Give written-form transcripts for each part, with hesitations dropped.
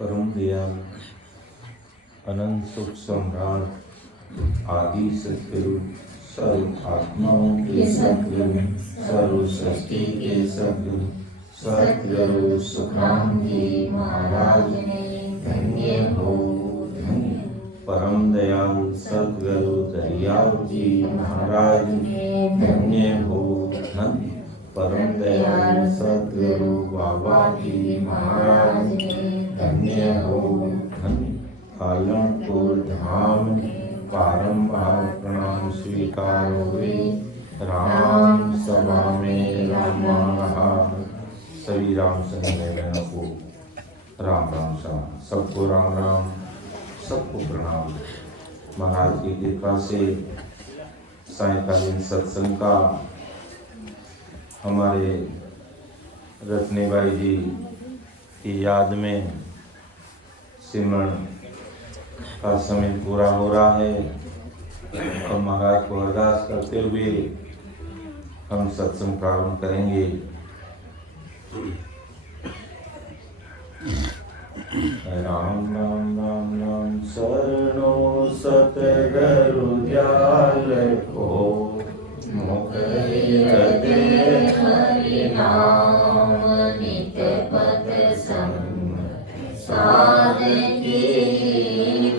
परम दयाल अनंत सुख सम्राट आदि सतगुरु सर्व आत्माओं के सतगुरु सर्व सृष्टि के सतगुरु सतगुरु सुखराम जी महाराज ने धन्य हो धन्य। परम दयाल सतगुरु दरियाव जी महाराज ने धन्य हो धन्य। परम दयाल सतगुरु बाबा जी महाराज ने धन्य हो धन्य। पालनपुर धाम बारंबार प्रणाम स्वीकार हुए। राम सभा में रामा रहा। सभी राम संग को राम राम साहब, सबको राम राम, सबको प्रणाम। महाराज की कृपा से सायंकालीन सत्संग का हमारे रत्ने भाई जी की याद में सिमरन का समय पूरा हो रहा है और महाराज को अरदास करते हुए हम सत्संग प्रारंभ करेंगे। राम राम राम राम शरणो सतगुरु दयाल को मुख हृदय हरि नाम नित्य पद संग साधकी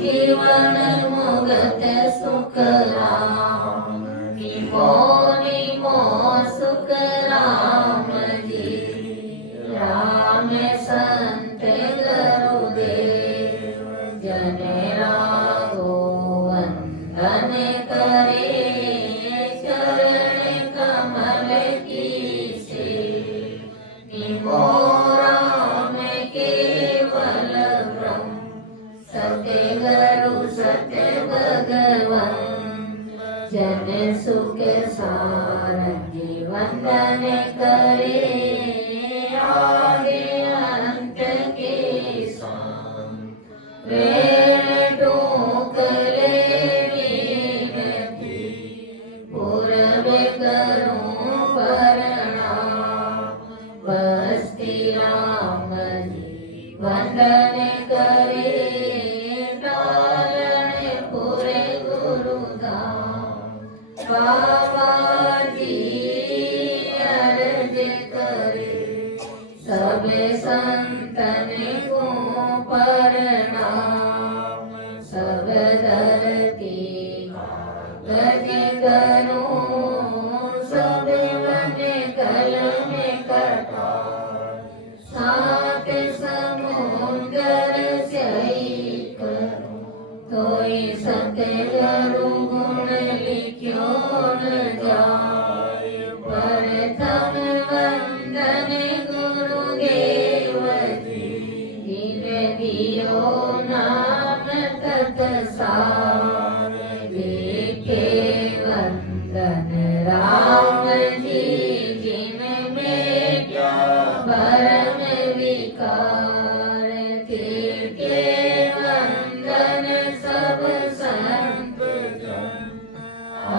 जीवन मुगत सुख राम निमो निमो सुख राम जी। राम संत गुरुदेव जन रागो वंदन करे चरण कमल की से निमो राम केवल ब्रह्म सत्य गुरु सत्य भगवान जन सुख सारंगी वंदन करे आगे अंत के शान करे विनती पूर्व करूं प्रणाम बस्ती राम जी वंदन करे नारायण पूरे गुरुधाम बाबा जी अर्ज करे सब संतन को प्रणाम सब धरती कागज करूं सब मन कलम कटार सात समुद्र सही करूं तोय सतगुरु गुण लिख्यो न जाय। प्रथम वंदन गुरुदेव जी जिन दियो नाम तत्सार देखे वंदन राम जी जिन में क्या भरम विकार देखे वंदन सब संत जन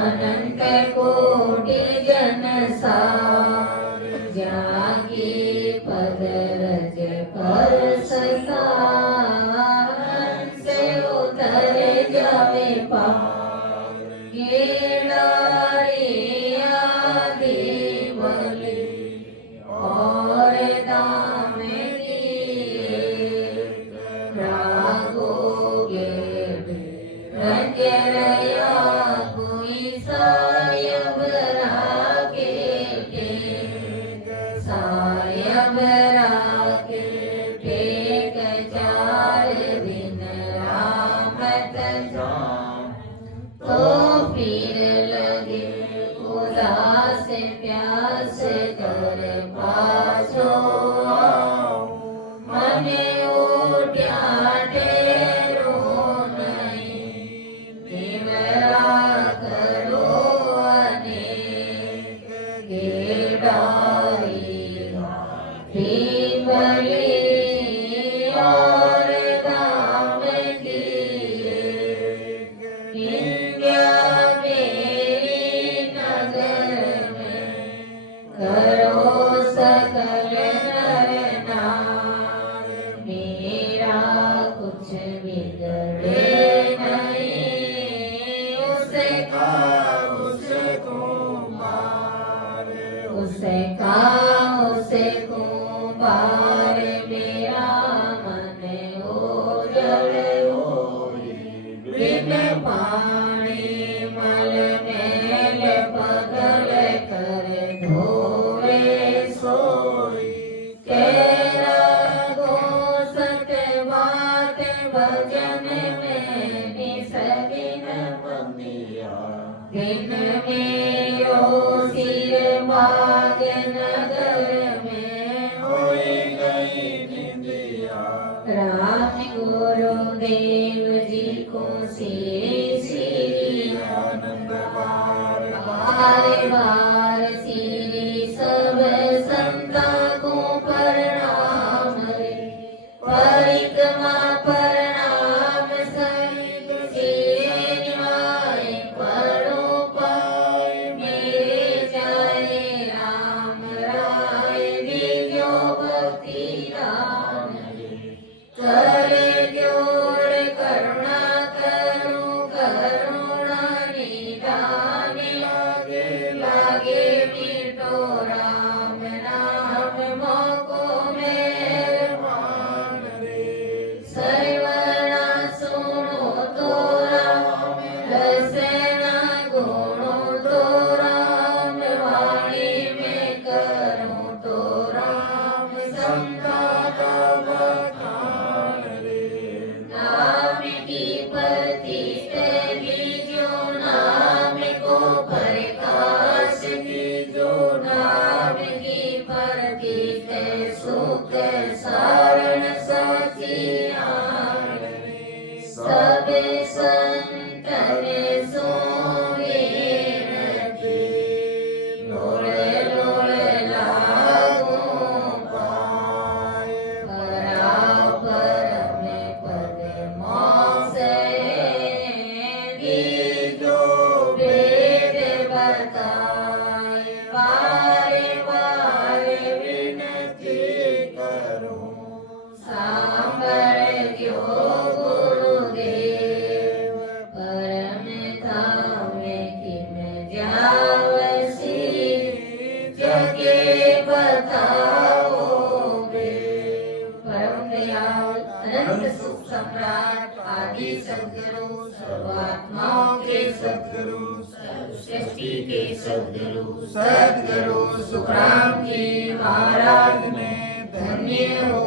अनंत कोटि जन सार जागे पद रज पर से उतर जावे पार गेलारी आदि बलि और दाम दिए रागो रंग रया कोई सायब रागे सायब रागे टेक चार दिन रामत जाम तो फिर लगे उदास प्यास कर पाछो आओ मने उठ्या टेरो नहीं देवरा करो अनेक गेडारी बलि और दाम दिए इंडिया मेरी नगर में करो सकल नर नार मेरा उसे कुंभार मेरा मन उजड़ होई। बिन पानी मल मैल पगल कर धोए सोई। केरा गोसत बात भजन में निस दिन बंदिया। दिन मेरो सिर भाग नगर में होई गई निंदिया। राम गुरुदेव जी को श्री आनंद बार बार श्री सब संता को प्रणाम रे। परिक्रमा प्रणाम सहित सिर निवाए परो पाए। मेरे जय राम राय दिव्यो भक्ति दान रे। करे जोड़ करुणा करूं करुणा निदान। लागे लागे मीठो राम नाम मोको मेहरबान रे। सर्वना सुनो तो राम रसना गुणो तो राम। वाणी में करूं तो राम संता का बखान रे। नाम की प्रतिष्ठा लीजो नाम को प्रकाश कीजो। नाम की प्रतिष्ठा सुख सारण सचियान रे। सब संतन सोए रखे लोड़ लोड़ लागो पाए। परम पद मोसे दीजो वेद बताए। बारे बारे विनती करूं सांबर जो गुरुदेव। परम धाम किम जावसी जगे बताओगे। परम दयाल अनंत सुख सम्राट आदि सद्गुरु सर्वात्माओं के सद्गुरु सृष्टि के सद्गुरु सद्गुरु सुखराम जी महाराज ने धन्य हो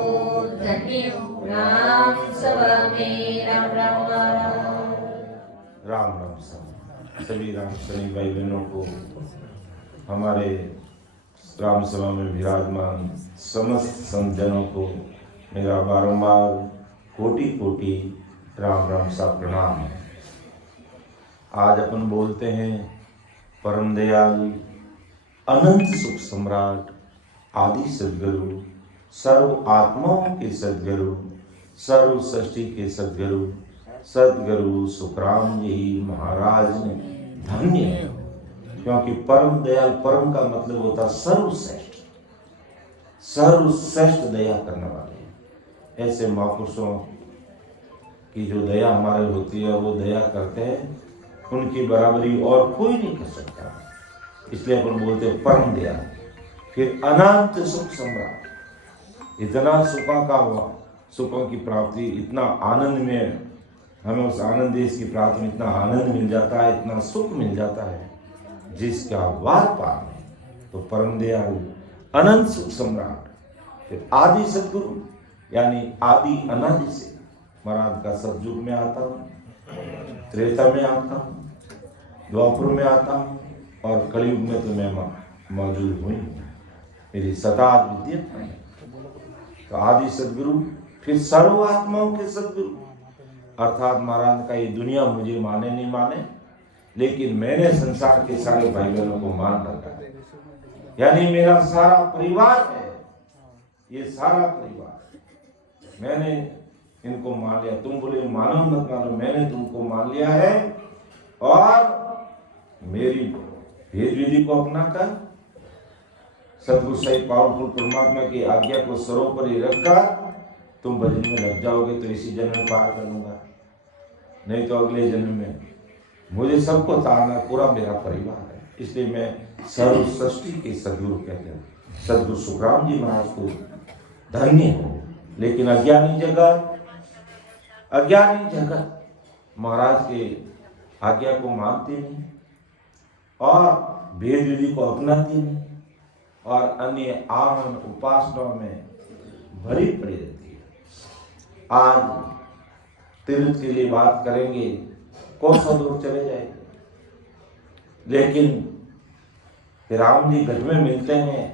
राम सभा में राम राम राम राम राम सभी राम सनी भाई बहनों को, हमारे राम सभा में विराजमान समस्त संतजनों को मेरा बारंबार कोटि कोटि राम राम सा प्रणाम है। आज अपन बोलते हैं परम दयाल अनंत सुख सम्राट आदि सद्गुरु सर्व आत्माओं के सद्गुरु सर्व सृष्टि के सद्गुरु सद्गुरु सुखराम जी महाराज ने धन्य है। क्योंकि परम दयाल, परम का मतलब होता सर्वश्रेष्ठ, सर्वश्रेष्ठ दया करने वाले। ऐसे महापुरुषों की जो दया हमारे होती है वो दया करते हैं, उनकी बराबरी और कोई नहीं कर सकता। इसलिए अपन बोलते हैं परम दया। फिर अनंत सुख सम्राट, इतना सुखों की प्राप्ति, इतना आनंद में हमें उस आनंद देश की प्राप्ति में इतना आनंद मिल जाता है, इतना सुख मिल जाता है जिसका वार पार नहीं। तो परम दयालु अनंत सुख सम्राट, फिर आदि सद्गुरु यानी आदि अनादि से महाराज का सतयुग में आता हूँ, त्रेता में आता हूँ, द्वापर में आता हूँ और कलयुग में तो मैं मौजूद हुई हूँ। मेरी सदा विद्यमान है। तो आदि सद्गुरु, फिर सर्व आत्माओं के सद्गुरु, अर्थात महाराज का ये दुनिया मुझे माने नहीं माने, लेकिन मैंने संसार के सारे भाई बहनों को मान रखा है। यानी मेरा सारा परिवार है, ये सारा परिवार मैंने इनको मान लिया। तुम बोले मानो मत मानो, मैंने तुमको मान लिया है और मेरी भेद विधि को अपना कर सतगुरु सही पावरफुल परमात्मा की आज्ञा को सर्वोपरि रखकर तुम भजन में लग जाओगे तो इसी जन्म में पार कर लूंगा, नहीं तो अगले जन्म में। मुझे सबको तारना, पूरा मेरा परिवार है। इसलिए मैं सर्व सृष्टि के सदगुरु कहते हैं। सदगुरु सुखराम जी महाराज को धन्य हो। लेकिन अज्ञानी जगत महाराज के आज्ञा को मानती नहीं और वेद विधि को अपनाती नहीं और अन्य आवन उपासनाओं में भरी पड़ी रहती है। आज तीर्थ के लिए बात करेंगे, कौन सा दूर चले जाएंगे, लेकिन फिर राम जी गढ़ में मिलते हैं,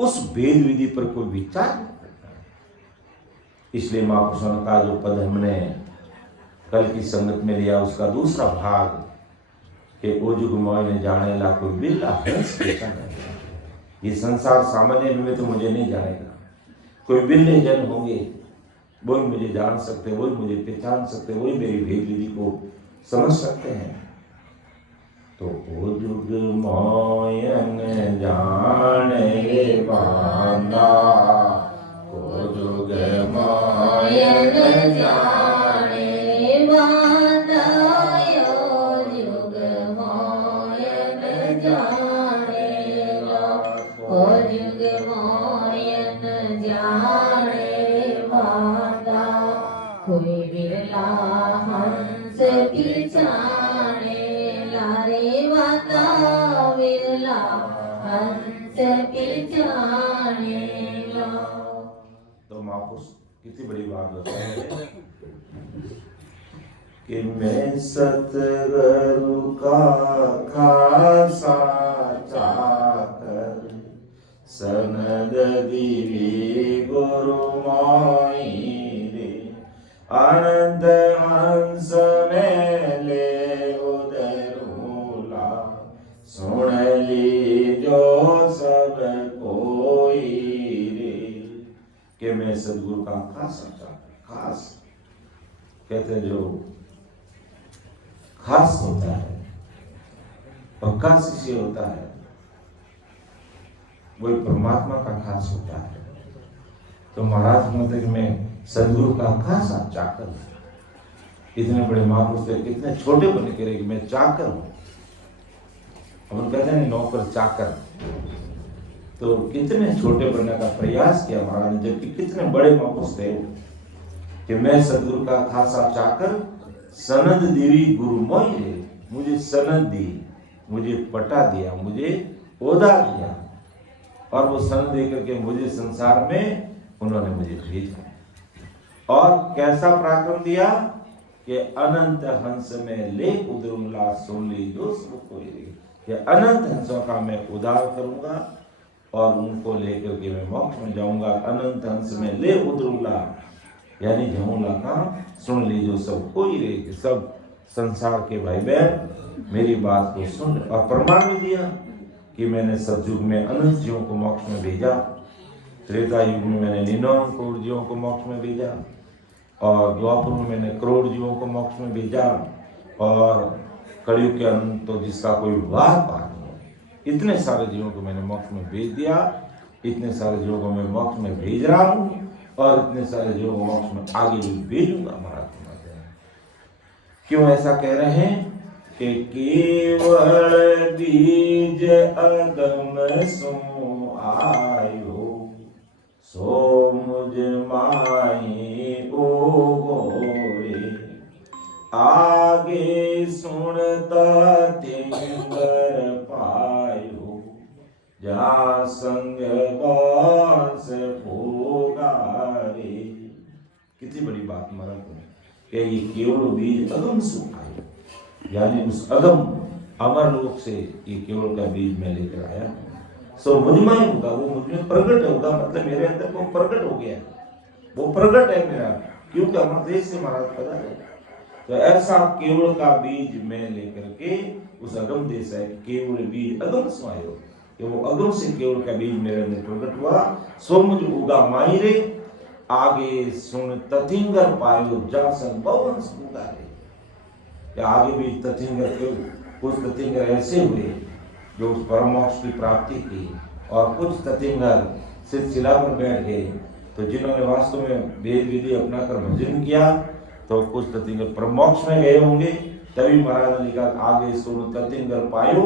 उस वेद विधि पर कोई विचार नहीं करता। इसलिए महापुरुषों का जो पद हमने कल की संगत में लिया, उसका दूसरा भाग कि ओ जुग मोय ने जाने ला कोई बिल्ला हंस देखा नहीं। ये संसार सामान्य में तो मुझे नहीं जानेगा, कोई बिल्ले जन होंगे वही मुझे जान सकते, वही मुझे पहचान सकते, वही मेरी भेद विधि को समझ सकते हैं। तो ओ जुग मोयन जाने बांधा, ओ जुग मोयन जाने बांधा, ओ जुग मोयन जानेगा, ओ जुग मोयन जाने बांधा। कोई बिरला हंस पिछाने लारे माता, बिरला हंस पिछाने ला। तो महापुरुष कितनी बड़ी बात बताए कि मैं सतगुरु का खासा चाकर, सनद दिवी गुरु मोई रे, अनंत हंस में ले उदरूला, सुन ली जो सब कोई रे। कि मैं सदगुरु का खास कहते हैं, जो खास होता है, पक्का शिष्य होता है, वही परमात्मा का खास होता है। तो महाराज मतलब में सदगुरु का खासा चाकर, इतने बड़े महापुरुष थे, कितने छोटे बने कह रहे कि मैं चाकर हूं। हम कहते हैं नौकर चाकर, तो कितने छोटे बनने का प्रयास किया महाराज ने, जबकि कितने बड़े महापुरुष थे कि मैं सदगुरु का खासा चाकर, सनद देवी गुरु मोई रे, मुझे सनद दी, मुझे पटा दिया, मुझे ओदा दिया, और वो सनद दे करके मुझे संसार में उन्होंने मुझे भेजा। और कैसा पराक्रम दिया कि अनंत हंस में ले उदरूंगा, सुन ली जो सब कोई। अनंत हंसों का मैं उद्धार करूंगा और उनको लेकर के मैं मोक्ष में जाऊंगा। अनंत हंस में ले उदरूंगा, यानी जाऊंगा कहाँ, सुन लीजो सब कोई रे, कि सब संसार के भाई बहन मेरी बात को सुन। और प्रमाण भी दिया कि मैंने सतयुग में अनंत जीवों को मोक्ष में भेजा, त्रेता युग में मैंने 99 करोड़ जीवों को मोक्ष में भेजा, और द्वापर में मैंने करोड़ जीवों को मोक्ष में भेजा, और कलयुग के अंत तो जिसका कोई वार पार नहीं है, इतने सारे जीवों को मैंने मोक्ष में भेज दिया, इतने सारे जीवों को मैं मोक्ष में भेज रहा हूँ, और इतने सारे जीवों को मोक्ष में आगे भी भेजूंगा। महाराज क्यों ऐसा कह रहे हैं कि केवल बीज अगम सो आयो, सो मुझ माई ओ गोरे, आगे सुनता तिंगर पायो, जा संग बांस फूगारे। कितनी बड़ी बात महाराज कि ये केवल बीज अगम सुख आए, यानी उस अगम अमर लोक से ये केवल का बीज में लेकर आया। सो मुझमें होगा, वो मुझ में प्रकट होगा, मतलब मेरे अंदर वो प्रकट हो गया, वो प्रकट है मेरा, क्योंकि अमर देश से महाराज पता है। तो ऐसा केवल का बीज में लेकर के उस अगम देश है, केवल बीज अगम समायो, कि वो अगम से केवल का बीज मेरे अंदर प्रकट हुआ। सो मुझ उगा माई रे, आगे सुन तथिंगर पायो, जा संग बहुवंश पुकारे। आगे भी तथिंगर के कुछ तथिंगर ऐसे हुए जो उस परम मोक्ष की प्राप्ति की, और कुछ तथिंगर सिर्फ शिला पर बैठ गए। तो जिन्होंने वास्तव में वेद विधि अपना कर भजन किया, तो कुछ तथिंगर परम मोक्ष में गए होंगे। तभी महाराज ने कहा आगे सुन तथिंगर पायो,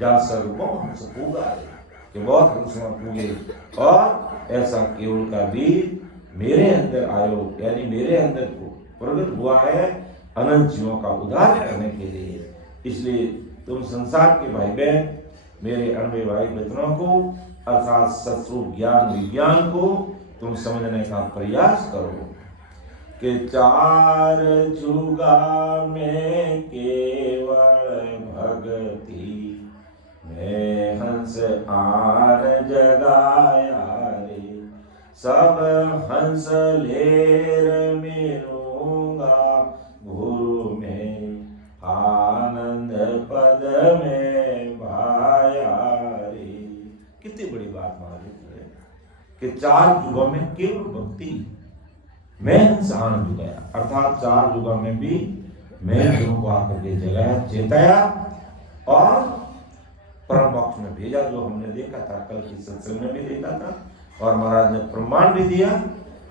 जा सर्वो हंस पूगा रे, कि बहुत हंस पूगे। और ऐसा केवल का भी मेरे अंदर आयो, यानी मेरे अंदर को प्रकट हुआ है अनंत जीवों का उद्धार करने के लिए। इसलिए तुम संसार के भाई बहन मेरे अणवे भाई बहनों को अर्थात सत्स्वरूप ज्ञान विज्ञान को तुम समझने का प्रयास करो कि चार जुगा में केवल भक्ति मैं हंस आर जगाया रे, सब हंस लेर मिलूंगा गुरु में आनंद पद में भाया रे। कितनी बड़ी बात महाराज है कि चार युगों में केवल भक्ति मैं हंस आनंद गया, अर्थात चार युगों में भी मैं गुरु को आकर के जगाया, चेताया और परम मोक्ष में भेजा, जो हमने देखा था कल की सत्संग में भी देखा था। और महाराज ने प्रमाण भी दिया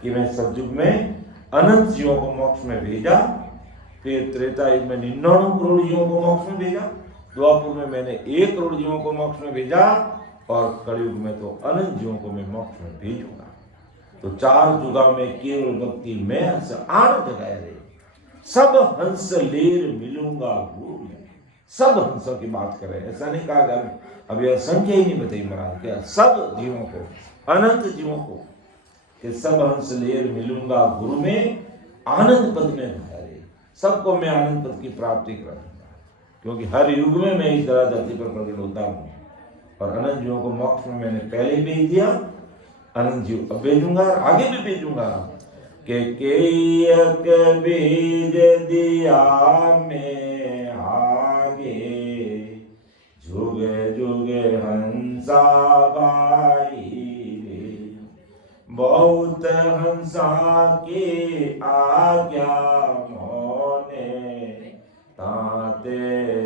कि मैं सतयुग में अनंत जीवों को मोक्ष में भेजा, फिर त्रेता युग में 99 करोड़ जीवों को मोक्ष में भेजा, द्वापर में मैंने 1 करोड़ जीवों को मोक्ष में भेजा, और कलयुग में तो अनंत जीवों को मैं मोक्ष में भेजूंगा। तो चार युगा में केवल भक्ति मैं हंस आनंद जगाया रे, सब हंस लेर मिलूंगा गुरु में। सब हंसों की बात कर रहे हैं, ऐसा नहीं कहा अब यह संख्या ही नहीं बताई महाराज, क्या सब जीवों को, अनंत जीवों को, कि सब हंस लेर मिलूंगा गुरु में आनंद पद में भाया, सबको मैं आनंद पद की प्राप्ति कराऊंगा, क्योंकि हर युग में मैं इस तरह धरती पर प्रकट होता हूँ। और अनंत जीवों को मोक्ष में मैंने पहले ही भेज दिया, अनंत जीव अब भेजूंगा और आगे भी भेजूंगा। के केयक बीज दिया में आगे, जुगे जुगे हंसा भाई रे, बहुत हंसा की आज्ञा मोने, ताते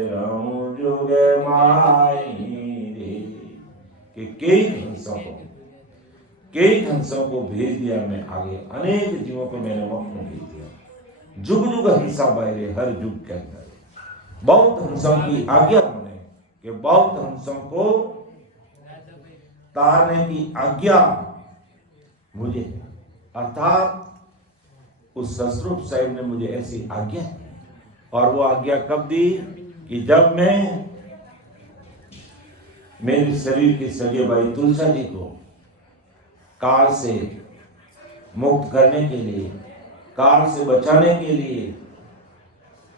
रहूं जुगे माई रे। कि कई हंसों को भेज दिया मैं आगे, अनेक जीवों को मैंने मोक्ष में भेज दिया। जुग जुग हंसा बाहरे, हर युग के अंदर बहुत हंसों की आज्ञा होने, कि बहुत हंसों को तारने की आज्ञा मुझे, अर्थात उस सतस्वरूप साहिब ने मुझे ऐसी आज्ञा दी। और वो आज्ञा कब दी? कि जब मैं मेरे शरीर के सगे भाई तुलसा जी को काल से मुक्त करने के लिए, काल से बचाने के लिए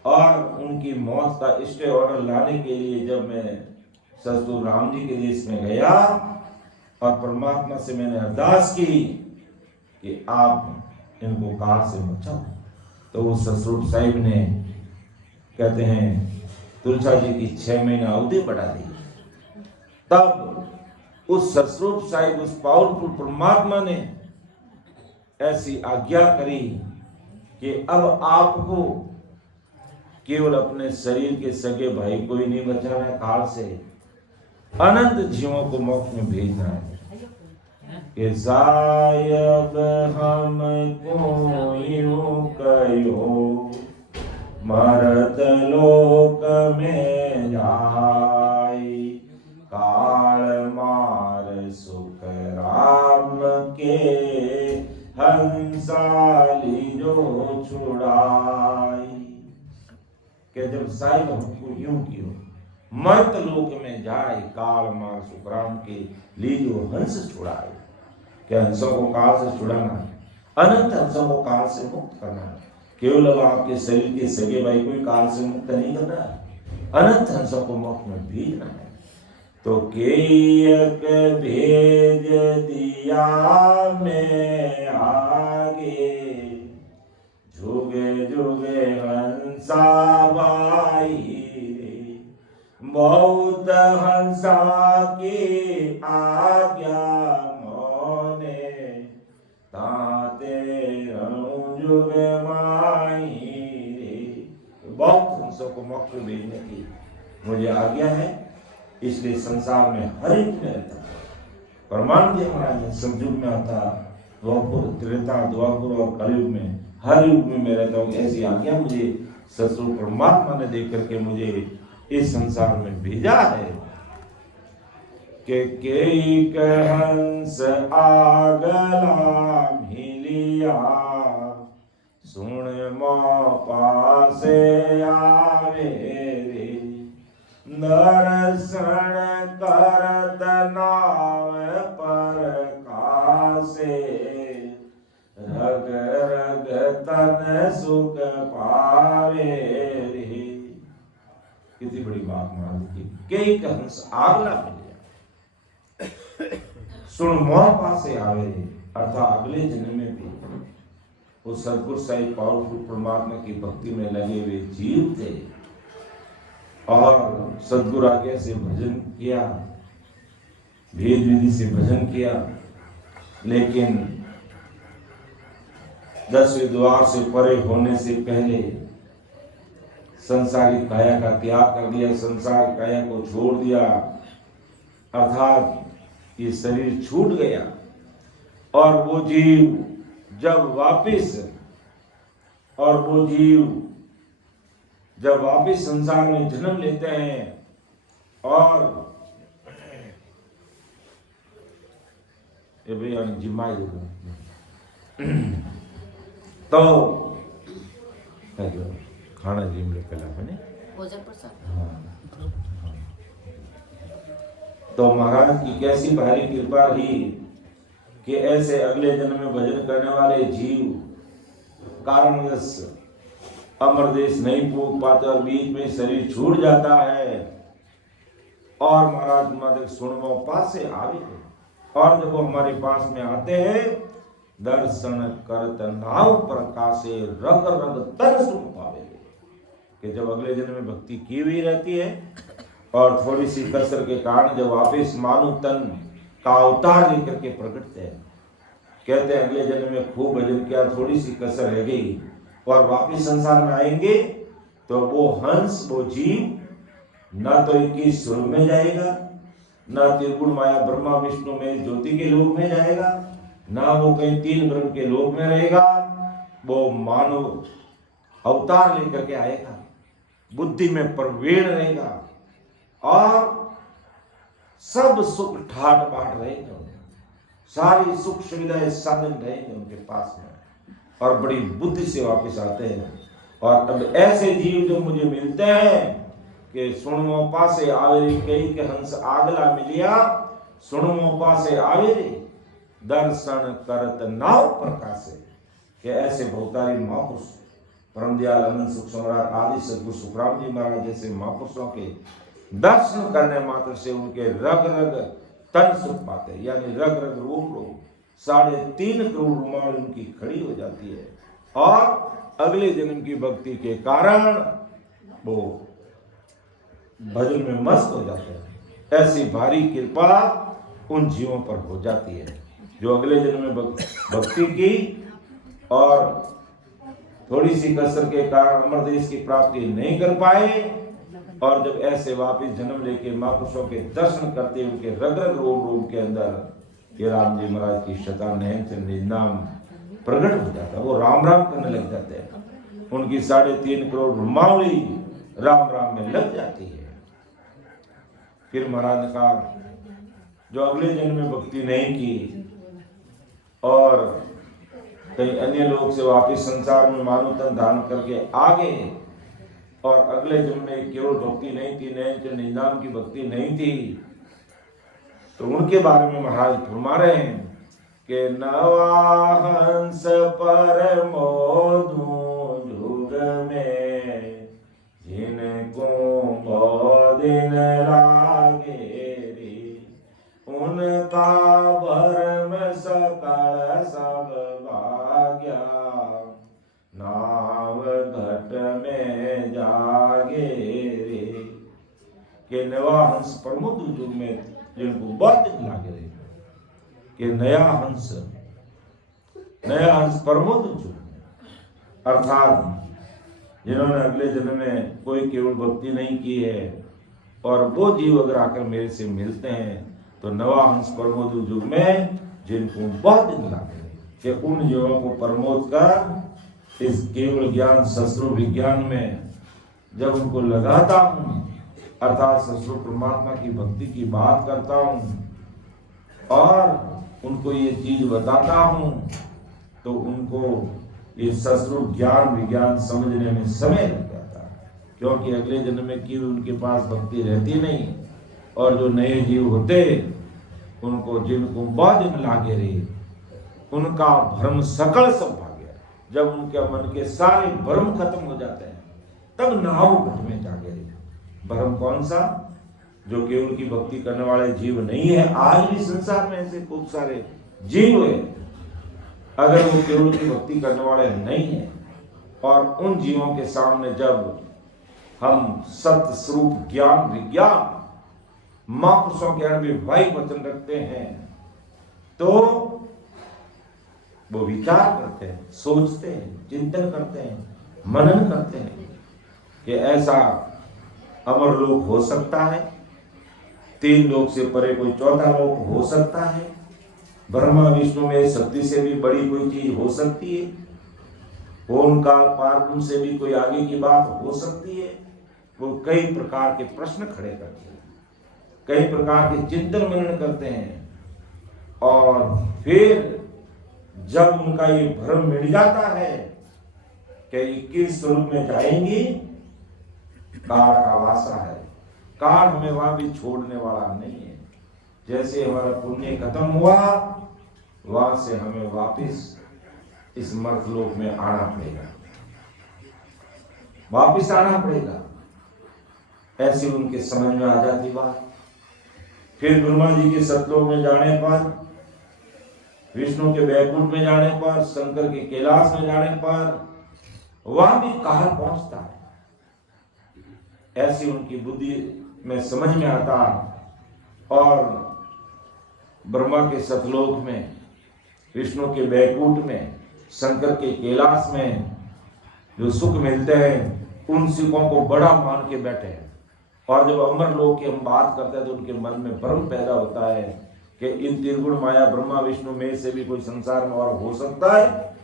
और उनकी मौत का स्टे ऑर्डर लाने के लिए जब मैं सतगुरु राम जी के देश में गया और परमात्मा से मैंने अरदास की कि आप इनको काल से बचाओ, तो वो सतस्वरूप साहिब ने, कहते हैं, तुलसा जी की 6 महीना अवधि बढ़ा दी। तब उस सतस्वरूप साहिब, उस पावरफुल परमात्मा ने ऐसी आज्ञा करी कि अब आपको केवल अपने शरीर के सगे भाई को ही नहीं बचाना है, काल से अनंत जीवों को मोक्ष में भेजना है। कि सायब हमको यूं कहो, मरत लोक में जाई, काल मार सुख राम के, हंसाली जो छुड़ाई। कि जब साहिब हमको यूं कियो, मर्त लोक में जाए, काल मार सुख राम के लिए जो हंस छुड़ाए। क्या हंसों को काल से छुड़ाना है, अनंत हंसों को काल से मुक्त करना है। केवल अब आपके शरीर के सगे भाई कोई काल से मुक्त नहीं करना है, अनंत हंसों को मोक्ष में भेजना है। तो केयक भेज दिया मैं आगे, जुगे जुगे हंसा भाई रे, बहुत हंसा की आज्ञा मोने, ताते रहूं जुगे माई रे। बहुत हंसों को मोक्ष में भेजने की मुझे आज्ञा है, इसलिए संसार में हर एक में रहता है। प्रमाण दिया महाराज ने, सतयुग में आता, द्वापर, त्रेता, द्वापर और कलयुग में, हर युग में मैं रहता हूँ। ऐसी आज्ञा मुझे सतस्वरूप परमात्मा ने देख करके मुझे इस संसार में भेजा है। के एक हंस आगला मिलिया सुन मो पासे आवे रे दर्शन करत नाव पर कासे रग रग तन सुख पावे रे। कितनी बड़ी बात मान ली कई हंस आगला मिलिया सुन मोह पासे आवे रे, अर्थात अगले जन्म में भी वो सदगुरु साहिब पावरफुल परमात्मा की भक्ति में लगे हुए जीव थे और सदगुरु आज्ञा से भजन किया, भेद विधि से भजन किया, लेकिन 10वें द्वार से परे होने से पहले संसारिक काया का त्याग कर दिया, संसार काया को छोड़ दिया, अर्थात ये शरीर छूट गया। और वो जीव जब वापिस संसार में जन्म लेते हैं और ये भैया जिम्माई तो खाना जिम ले पहला बने तो महाराज की कैसी भारी कृपा रही कि ऐसे अगले जन्म में भजन करने वाले जीव कारणवश अमर देश नहीं पूछ पाते और बीच में शरीर छूट जाता है और महाराज माते सुनमो पास से आवे और जब वो हमारे पास में आते हैं दर्शन करत नाव प्रकाशे रग रग तन सुन पावे कि जब अगले जन्म में भक्ति की हुई रहती है और थोड़ी सी कसर के कारण जब वापिस मानव तन का अवतार लेकर के प्रकटते हैं, कहते हैं अगले जन्म में खूब भजन किया, थोड़ी सी कसर रह गई और वापिस संसार में आएंगे तो वो हंस वो जीव न तो 21 स्वरूप में जाएगा, न त्रिगुण माया ब्रह्मा विष्णु में ज्योति के लोक में जाएगा, न वो कहीं 3 ब्रह्म के लोक में रहेगा, वो मानव अवतार लेकर के आएगा, बुद्धि में प्रवीण रहेगा और सब सुख ठाट बाट रहेंगे, सारी सुख सुविधाएं साधन रहेंगे उनके पास में और बड़ी बुद्धि से वापस आते हैं। और अब ऐसे जीव जो मुझे मिलते हैं कि सुनमो पासे आवे रे कई के हंस आगला मिलिया सुनमो पासे आवे रे दर्शन करत नाव प्रकाशे कि ऐसे बहुतारी महापुरुष परम दयाल अनंत सुख सम्राट आदि सदगुरु सुखराम जी महाराज जैसे महापुरुषों के दर्शन करने मात्र से उनके रग रग तन सुख पाते, यानी रग रग रूप 3.5 करोड़ रुमाल उनकी खड़ी हो जाती है और अगले जन्म की भक्ति के कारण वो भजन में मस्त हो जाते हैं। ऐसी भारी कृपा उन जीवों पर हो जाती है जो अगले जन्म में भक्ति की और थोड़ी सी कसर के कारण अमर देश की प्राप्ति नहीं कर पाए और जब ऐसे वापिस जन्म लेके महापुरुषों के दर्शन करते उनके रग रग रोम के अंदर ये राम जी महाराज की शतान नाम प्रकट हो जाता, वो राम राम करने लग जाते हैं, उनकी 3.5 करोड़ रुमावली राम राम में लग जाती है। फिर महाराज ने कहा जो अगले जन्म में भक्ति नहीं की और कहीं अन्य लोग से वापिस संसार में मानव तन धारण करके आ गए और अगले जन्म में केवल भक्ति नहीं थी, नयन निनाम की भक्ति नहीं थी, तो उनके बारे में महाराज फरमा रहे हैं कि नवा हंस पर मोदू जुग में जिनको बहुत दिन लागे रे उनका भरम सकल सब भाग्या नाव घट में जागे रे के नवा हंस प्रमुख युग में जिनको बहुत दिन लागे रे कि नया हंस प्रमुख युग अर्थात जिन्होंने अगले जन्म में कोई केवल भक्ति नहीं की है और वो जीव अगर आकर मेरे से मिलते हैं तो नवा हंस प्रमोद युग में जिनको बहुत दिन लागे कि उन जीवों को प्रमोद कर इस केवल ज्ञान शस्त्र विज्ञान में जब उनको लगाता हूँ अर्थात ससुर परमात्मा की भक्ति की बात करता हूँ और उनको ये चीज बताता हूँ, तो उनको ये ससुर ज्ञान विज्ञान समझने में समय लग जाता है, क्योंकि अगले जन्म में की उनके पास भक्ति रहती नहीं। और जो नए जीव होते उनको जिनको बहुत दिन लागे रहे, उनका भ्रम सकल सब भाग्य। जब उनके मन के सारे भ्रम खत्म हो जाते हैं तब नाव घट में जागे रहे। भ्रम कौन सा? जो केवल की भक्ति करने वाले जीव नहीं है। आज भी संसार में ऐसे खूब सारे जीव है, अगर वो केवल की भक्ति करने वाले नहीं है, और उन जीवों के सामने जब हम सत्य स्वरूप ज्ञान विज्ञान महापुरुषों के अनुभवी वचन रखते हैं, तो वो विचार करते हैं, सोचते हैं, चिंतन करते हैं, मनन करते हैं कि ऐसा अमर लोक हो सकता है, 3 लोक से परे कोई 4था लोक हो सकता है, ब्रह्मा विष्णु में शक्ति से भी बड़ी कोई चीज हो सकती है, ओंकार पार से भी कोई आगे की बात हो सकती है। वो कई प्रकार के प्रश्न खड़े करते हैं, कई प्रकार के चिंतन मनन करते हैं, और फिर जब उनका ये भ्रम मिट जाता है कि 21 स्वरूप में जाएंगी, काल का वासा है, काल हमें वहां भी छोड़ने वाला नहीं है। जैसे हमारा पुण्य खत्म हुआ, वहां से हमें वापिस इस मर्तलोक में आना पड़ेगा, वापिस आना पड़ेगा। ऐसी उनके समझ में आ जाती बात। फिर ब्रह्मा जी के सतलोक में जाने पर, विष्णु के बैकुंठ में जाने पर, शंकर के कैलाश में जाने पर, वहां भी काल पहुंचता है। ऐसी उनकी बुद्धि में समझ में आता। और ब्रह्मा के सतलोक में, विष्णु के बैकुंठ में, शंकर के कैलाश में जो सुख मिलते हैं, उन सुखों को बड़ा मान के बैठे हैं। और जब अमर लोक की हम बात करते हैं तो उनके मन में भ्रम पैदा होता है कि इन त्रिगुण माया ब्रह्मा विष्णु में से भी कोई संसार में और हो सकता है।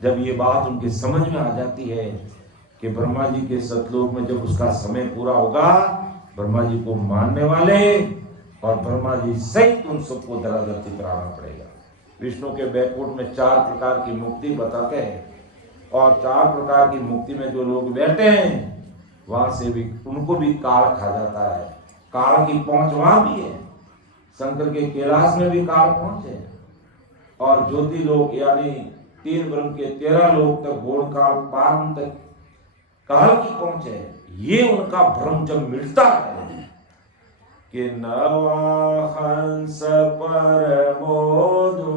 जब ये बात उनके समझ में आ जाती है कि ब्रह्मा जी के सतलोक में जब उसका समय पूरा होगा, ब्रह्मा जी को मानने वाले और ब्रह्मा जी सहित उन सबको धराधरती पर आना पड़ेगा। विष्णु के बैकुंठ में 4 प्रकार की मुक्ति बताते हैं, और 4 प्रकार की मुक्ति में जो लोग बैठे हैं, वहां से भी उनको भी काल खा जाता है। काल की पहुंच वहां भी है, शंकर के कैलाश में भी काल पहुंचे, और ज्योति लोक यानी 3 ब्रह्म के 13 लोक तक घोर काल पार तक काल की पहुंच है। ये उनका भ्रम जब मिटता है कि नवा हंस पर मोदू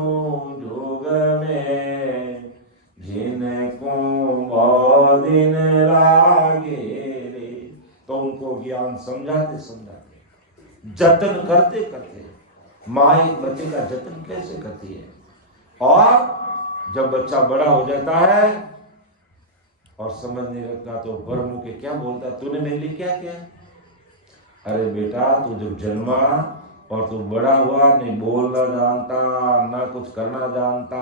जोग में, जिनको बहुत दिन लागे रे, तो उनको ज्ञान समझाते समझाते, जतन करते करते, माँ एक बच्चे का जतन कैसे करती है, और जब बच्चा बड़ा हो जाता है और समझ नहीं रखता तो बरमू के क्या बोलता है, तूने मेरे लिए क्या किया? अरे बेटा, तू जब जन्मा और तू बड़ा हुआ, नहीं बोलना जानता, ना कुछ करना जानता,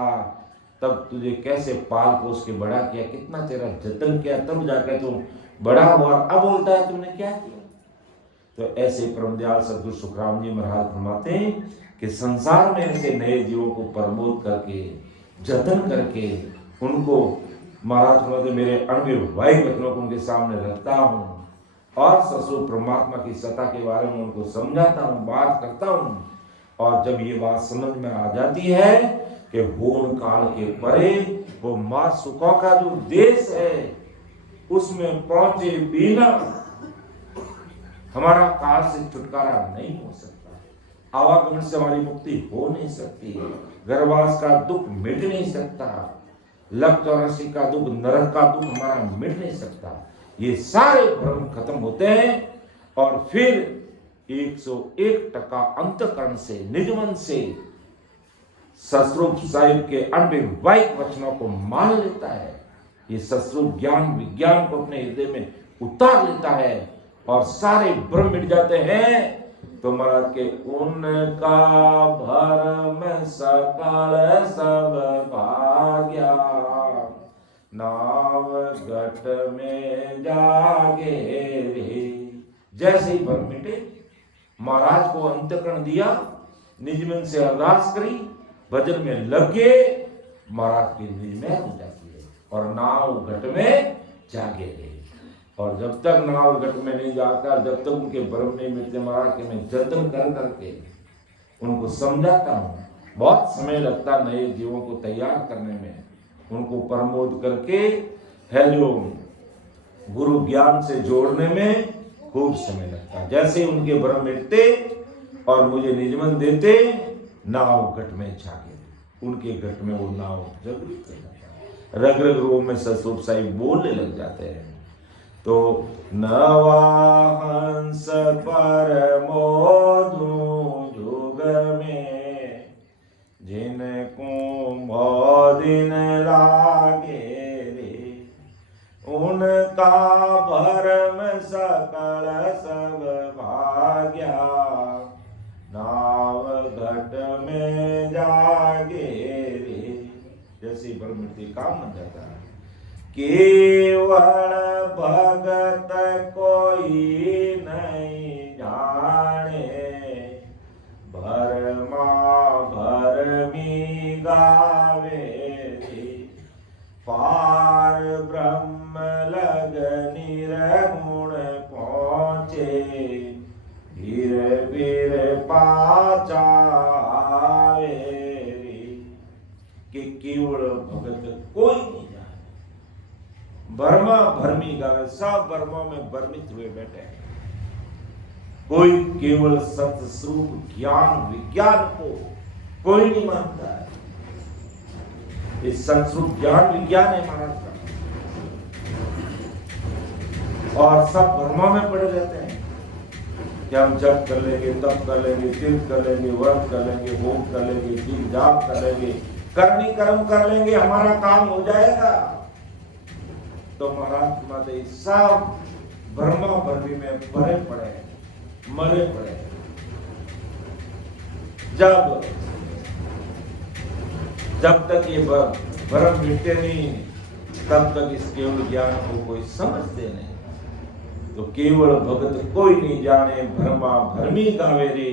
तब तुझे कैसे पाल पोस के बड़ा किया, कितना तेरा जतन किया, तब जाकर तू बड़ा हुआ, अब बोलता है तुमने क्या किया। तो ऐसे परमदयाल सदगुरु सुखराम जी महाराज फरमाते हैं कि संसार में ऐसे नए जीवों को प्रबोध करके, जतन करके, उनको महाराज फरमाते मेरे अनुभवी वचनों को उनके सामने रखता हूँ, और ससुर परमात्मा की सत्ता के बारे में उनको समझाता हूँ, बात करता हूँ। और जब ये बात समझ में आ जाती है कि होन काल के परे वो मां सुखों का जो देश है, उसमें पहुंचे बिना हमारा काल से छुटकारा नहीं हो सकता, आवागमन से हमारी मुक्ति हो नहीं सकती, गर्भवास का दुख मिट नहीं सकता, लक 84 का दुख, नरक का दुख हमारा मिट नहीं सकता। ये सारे भ्रम खत्म होते हैं, और फिर 101% अंतकरण से, निजमन से ससरूप साहिब के अनभिव्य वचनों को मान लेता है। ये ससरूप ज्ञान विज्ञान को अपने हृदय में उतार लेता है, और सारे भ्रम मिट जाते हैं। तो महाराज के उनका भरम सकल सब भाग्या, नाव घट में जागे रे, जैसे ही भ्रम मिटे, महाराज को अंतःकरण दिया, निज मन से अरदास करी, भजन में लगे, महाराज की निज में हो जाती है और नाव घट में जागे गए। और जब तक नाव घट में नहीं जाता, जब तक उनके भ्रम नहीं मिटते, महाराज के मैं जतन कर करके उनको समझाता हूँ। बहुत समय लगता नए जीवों को तैयार करने में, उनको प्रमोद करके है जो गुरु ज्ञान से जोड़ने में खूब समय लगता। जैसे उनके भ्रम मिटते और मुझे निजमन देते, नाव घट में जागे, उनके घट में वो नाव जगृत हो जाता है, रग रग रूप में ससुप साई बोलने लग जाते हैं। तो नवा हंस परमोदु जुग में, जिनको बहुत दिन लागे रे, उनका भरम सकल सब भाग्या, नाव घट में जागे रे। जैसे भरम मिटती काम बन जाता है। केवल भगत कोई नहीं जाने, भरमा भरमी गावे रे, पार ब्रह्म लग निर्गुण पहुँचे, धीरे धीरे पाचा आवे रे। कि केवल भगत कोई नहीं, भरमा भरमी गावे, सब भरमों में भ्रमित हुए बैठे हैं। कोई केवल सत्य स्वरूप ज्ञान विज्ञान को कोई नहीं मानता है। इस सत्स्वरूप ज्ञान विज्ञान है महाराज का, और सब भ्रमों में पड़े रहते हैं कि हम जप कर लेंगे, तप कर लेंगे, तीर्थ कर लेंगे, व्रत कर लेंगे, होम कर लेंगे, तीन जाप कर लेंगे, करनी कर्म कर लेंगे, हमारा काम हो जाएगा। तो महाराज माते सब भ्रमा भरमी में भरे पड़े, मरे पड़े। जब तक ये भ्रम मिटते नहीं, तब तक इस केवल ज्ञान को कोई समझते नहीं। तो केवल भगत कोई नहीं जाने, भ्रमा भरमी गावे रे,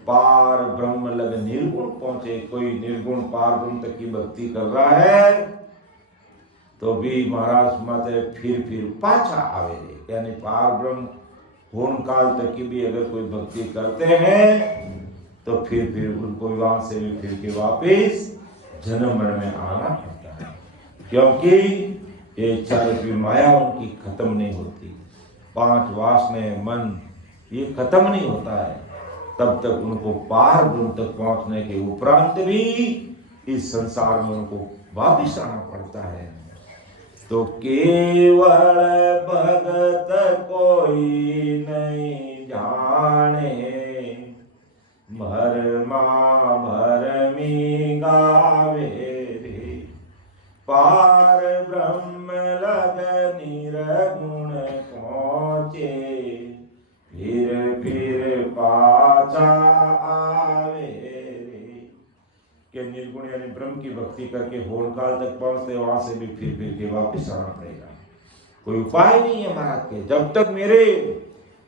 पार ब्रह्म लग निर्गुण पहुंचे। कोई निर्गुण पार ब्रह्म तक की भक्ति कर रहा है तो भी महाराज माते फिर पाछा आवे रे, यानी पार ब्रह्म होन काल तक की भी अगर कोई भक्ति करते हैं तो फिर उनको वहां से भी फिर के वापिस जन्म मरण में आना पड़ता है, क्योंकि ये चारित्रिक माया उनकी खत्म नहीं होती। 5 वासने मन ये खत्म नहीं होता है, तब तक उनको पार ब्रह्म तक पहुंचने के उपरांत भी इस संसार में उनको वापिस आना पड़ता है। तो केवल भगत कोई नहीं जाने, भरमा भरमी गावे रे, पार ब्रह्म लग निर्गुण पहुँचे, फिर पाछा आवे रे। के निर्गुण यानी ब्रह्म की भक्ति करके होल काल तक पहुंचते, वहां से भी फिर के वापस आना पड़ेगा। कोई उपाय नहीं है महाराज के। जब तक मेरे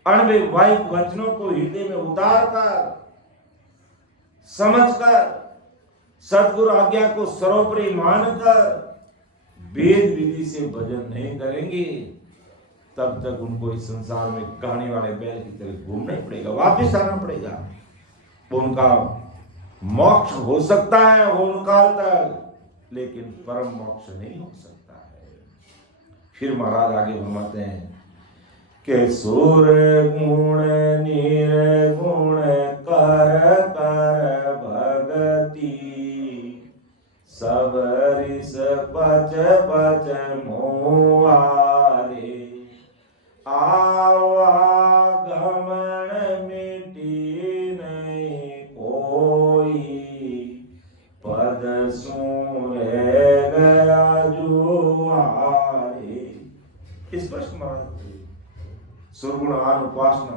अणविवाहिक वचनों को हृदय में उतार कर, समझ कर, सदगुरु आज्ञा को सर्वोपरि मानकर वेद विधि से भजन नहीं करेंगे, तब तक उनको इस संसार में कहानी वाले बैल की तरह घूमना ही पड़ेगा, वापिस आना पड़ेगा। उनका मोक्ष हो सकता है होल काल तक, लेकिन परम मोक्ष नहीं हो सकता है। फिर महाराज आगे फरमाते हैं कि सुर गुण निर्गुण कर कर भगति, सब रिस पच पच मोहारे, आवागमन मिटी नहीं कोई, पद सूरे गया जुआरे। स्पष्ट महाराज सुरगुण उपासना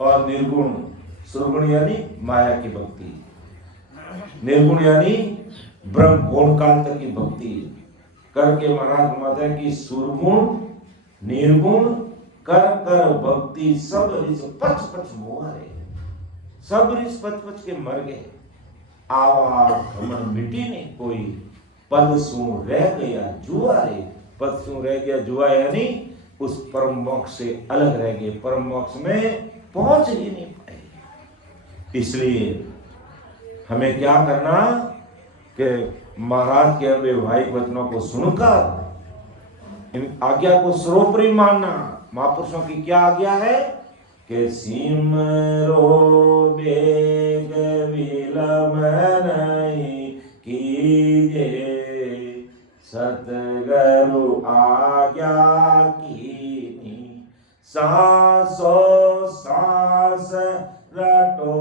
और निर्गुण, सुरगुण यानी माया की भक्ति, निर्गुण यानी ब्रह्म गुण काल तक की भक्ति करके महाराज माता की सुरगुण, निर्गुण कर कर भक्ति सब रिस पच पच मुआरे, सब रिस पच पच के मर गए। आवा घमंड मिटी नहीं कोई, पद सू रह गया जुआ रे। पद सू रह गया जुआ यानी उस परम मोक्ष से अलग रह गए, परम मोक्ष में पहुंच ही नहीं पाए। इसलिए हमें क्या करना कि महाराज के वैवाहिक वचनों को सुनकर इन आज्ञा को सर्वोपरि मानना। महापुरुषों की क्या आज्ञा है कि सिमरो बेग विलम नहीं कीजे, सतगुरु आज्ञा कीनी, सांसो सांस रटो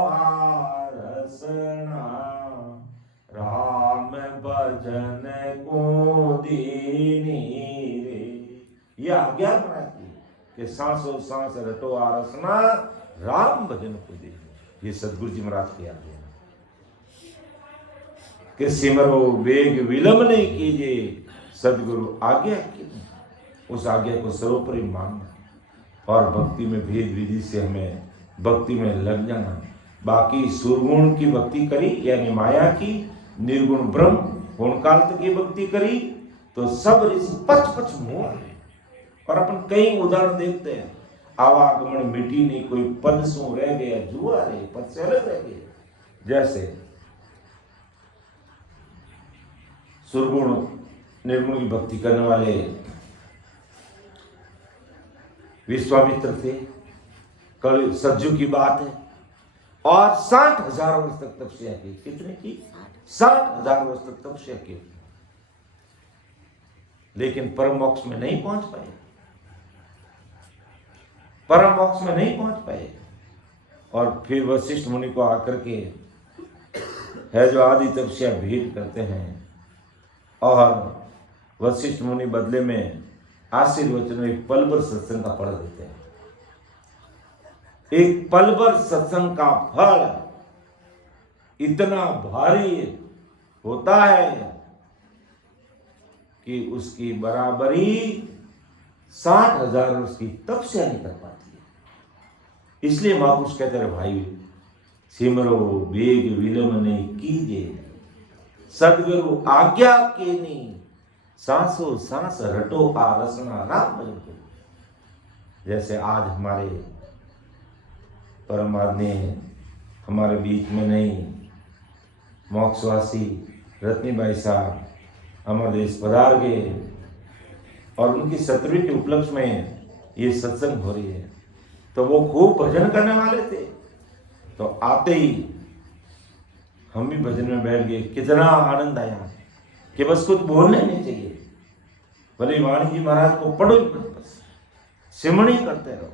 आरसना, राम भजन को दीनी रे। ये आज्ञा बनाती कि सांसों सांस रटो आरसना, राम भजन को दीनी। ये सदगुरु जी महाराज की आज्ञा कि सिमरो वेग विलंब नहीं कीजिए, सदगुरु आज्ञा की। उस आज्ञा को सर्वोपरि मानना और भक्ति में भेद विधि से हमें भक्ति में लग जाना। बाकी सुरगुण की भक्ति करी यानी माया की, निर्गुण ब्रह्म गुणकाल तक की भक्ति करी तो सब ऋषि पच पच मुआ है। और अपन कई उदाहरण देखते हैं, आवागमन मिटी नहीं कोई, पद सू रह गया जुआ रे, पद से अलग रह गए। जैसे सुरगुण निर्गुण की भक्ति करने वाले विश्वामित्र थे, कल सज्जू की बात है, और 60,000 वर्ष तक तपस्या की। कितने की? 60,000 वर्ष तक तपस्या की, लेकिन परम मोक्ष में नहीं पहुंच पाए, परम मोक्ष में नहीं पहुंच पाए। और फिर वशिष्ठ मुनि को आकर के है जो आदि तपस्या भेंट करते हैं, और वशिष्ठ मुनि बदले में आशीर्वचन में एक पल भर सत्संग का फल देते हैं। एक पल भर सत्संग का फल इतना भारी होता है कि उसकी बराबरी 60,000 वर्ष की तपस्या नहीं कर पाती है। इसलिए महापुरुष कहते रहे, भाई सिमरो वेग विलंब नहीं कीजिए, सदगुरु आज्ञा के नहीं, सांसों सांस रटो आरसना, राम भजन को। जैसे आज हमारे परम आदरणीय हमारे बीच में नहीं, मोक्षवासी रत्नीबाई साहब अमरदेश पधार गए और उनकी 70वीं के उपलक्ष्य में ये सत्संग हो रही है, तो वो खूब भजन करने वाले थे। तो आते ही हम भी भजन में बैठ गए। कितना आनंद आया कि बस कुछ बोलने नहीं चाहिए, भले वाणी जी महाराज को पढ़ो, बस सिमरण ही करते रहो,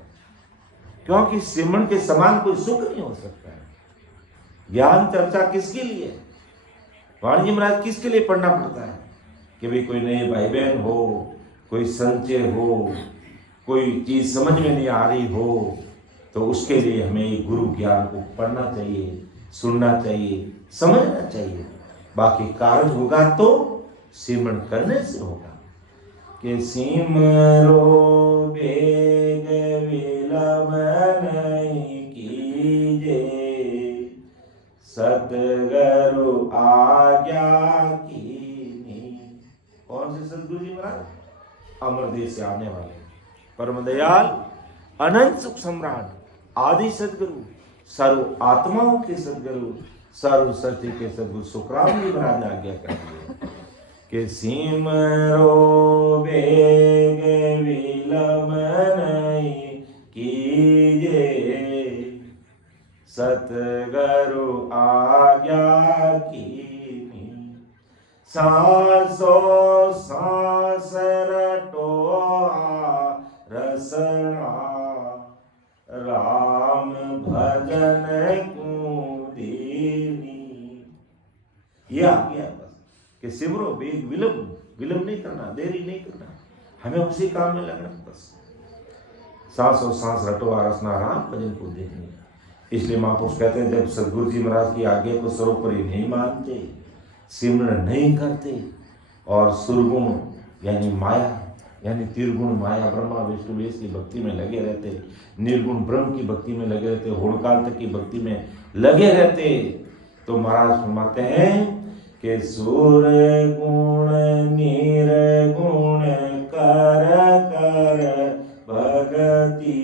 क्योंकि सिमरण के समान कोई सुख नहीं हो सकता है। ज्ञान चर्चा किसके लिए? वाणी जी महाराज किसके लिए पढ़ना पड़ता है? कि भाई कोई नए भाई बहन हो, कोई संचय हो, कोई चीज समझ में नहीं आ रही हो, तो उसके लिए हमें गुरु ज्ञान को पढ़ना चाहिए, सुनना चाहिए, समझना चाहिए। बाकी कार्य होगा तो सिमरण करने से होगा। कि सिमरो वेग विलंब नहीं कीजे, सतगुरु आज्ञा कीनी। कौन से सतगुरु जी महाराज? अमरदेश से आने वाले परम दयाल अनंत सुख सम्राट आदि सदगुरु, सर्व आत्माओं के सदगुरु, सर्व सृष्टि के सदगुरु सुखराम जी महाराज ने आज्ञा कर दी कि सिमरो वेग विलंब नहीं कीजे, सतगुरु आज्ञा कीनी, सांसों सांस रटो रसना, राम भजन को दीनी। ये आ गया बस कि सिमरो वेग विलंब नहीं करना, देरी नहीं करना, हमें उसी काम में लगना बस। सांसों सांस रटो आरसना, राम भजन को देखनी। इसलिए महापुरुष कहते हैं, जब सदगुरु जी महाराज की आज्ञा को सर्वोपरि नहीं मानते, सिमरण नहीं करते और सुरगुण यानी माया यानी त्रिगुण माया ब्रह्मा विष्णु महेश की भक्ति में लगे रहते, निर्गुण ब्रह्म की भक्ति में लगे रहते, होड़काल तक की भक्ति में लगे रहते, तो महाराज फरमाते हैं कि सूर्य गुण निर्गुण कर कर भगति,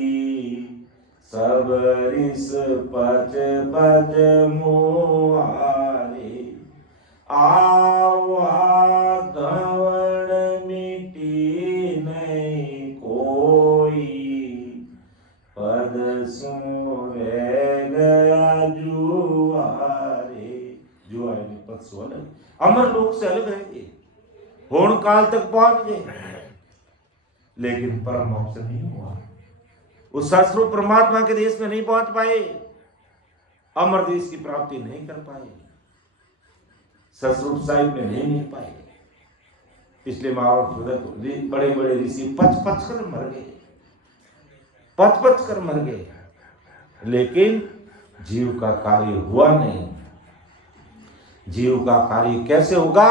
सब रिस पच पच मुहारे, आवा गवण मिटी नहीं कोई, पद सो रह गया जुआरे। जुआरे ने पद सो अलग, अमर लोक से अलग रहेंगे, होण काल तक पहुंच गए, लेकिन परम मोक्ष नहीं हुआ। उस शास्त्रों परमात्मा के देश में नहीं पहुंच पाए, अमर देश की प्राप्ति नहीं कर पाए, ससुर साहिब में नहीं मिल पाए। इसलिए महाभारत बड़े बड़े ऋषि पच पच कर मर गए, पच पच कर मर गए, लेकिन जीव का कार्य हुआ नहीं। जीव का कार्य कैसे होगा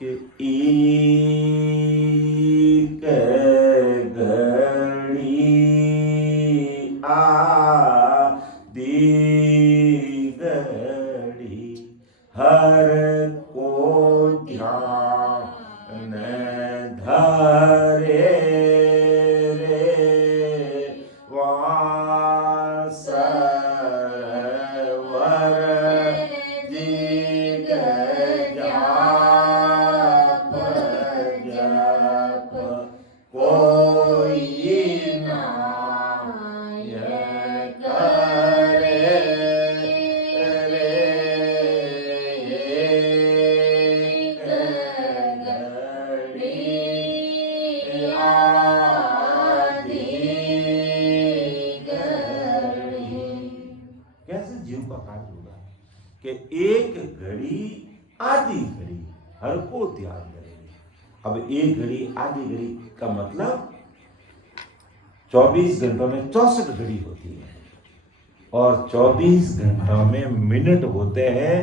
कि एक घड़ी आदि घड़ी हर को ध्यान धरे रे वासवर जिग जाप जप कोई नाय करे रे एक घड़ी आदि घड़ी। कैसे जीव का कार्य होगा कि एक घड़ी आधी घड़ी हर को ध्यान करेंगे। अब एक घड़ी आधी घड़ी का मतलब 24 घंटों में 64 घड़ी होती है, और 24 घंटों में मिनट होते हैं